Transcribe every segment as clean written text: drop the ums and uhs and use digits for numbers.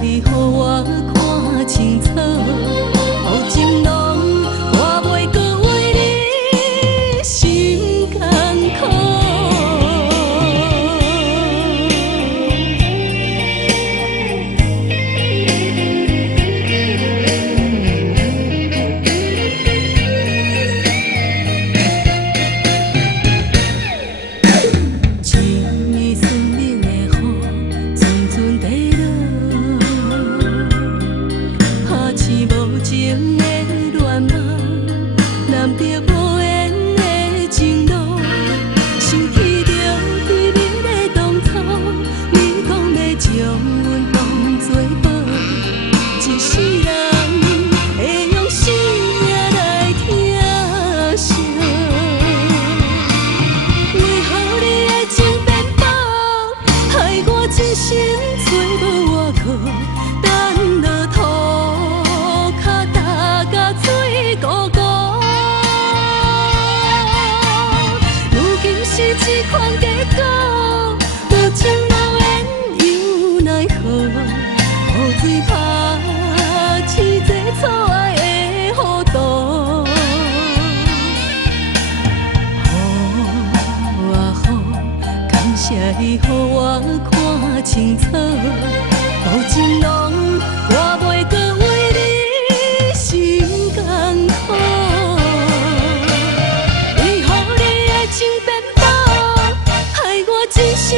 你，予我看清楚，无情浓，我袂搁为你心艰苦。你，予我看清楚，无情浓，我袂搁为你心艰苦。为何你的情变薄，害我真心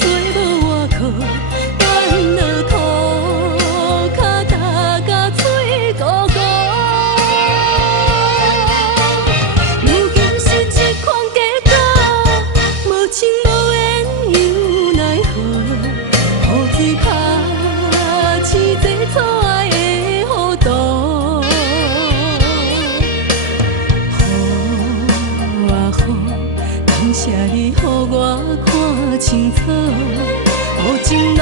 做无外靠，等落涂骹焦甲嘴糊糊。如今是这款结果，无情无缘。水拍起这错爱的糊涂，雨啊雨，感谢你，予我看清楚，无情浓。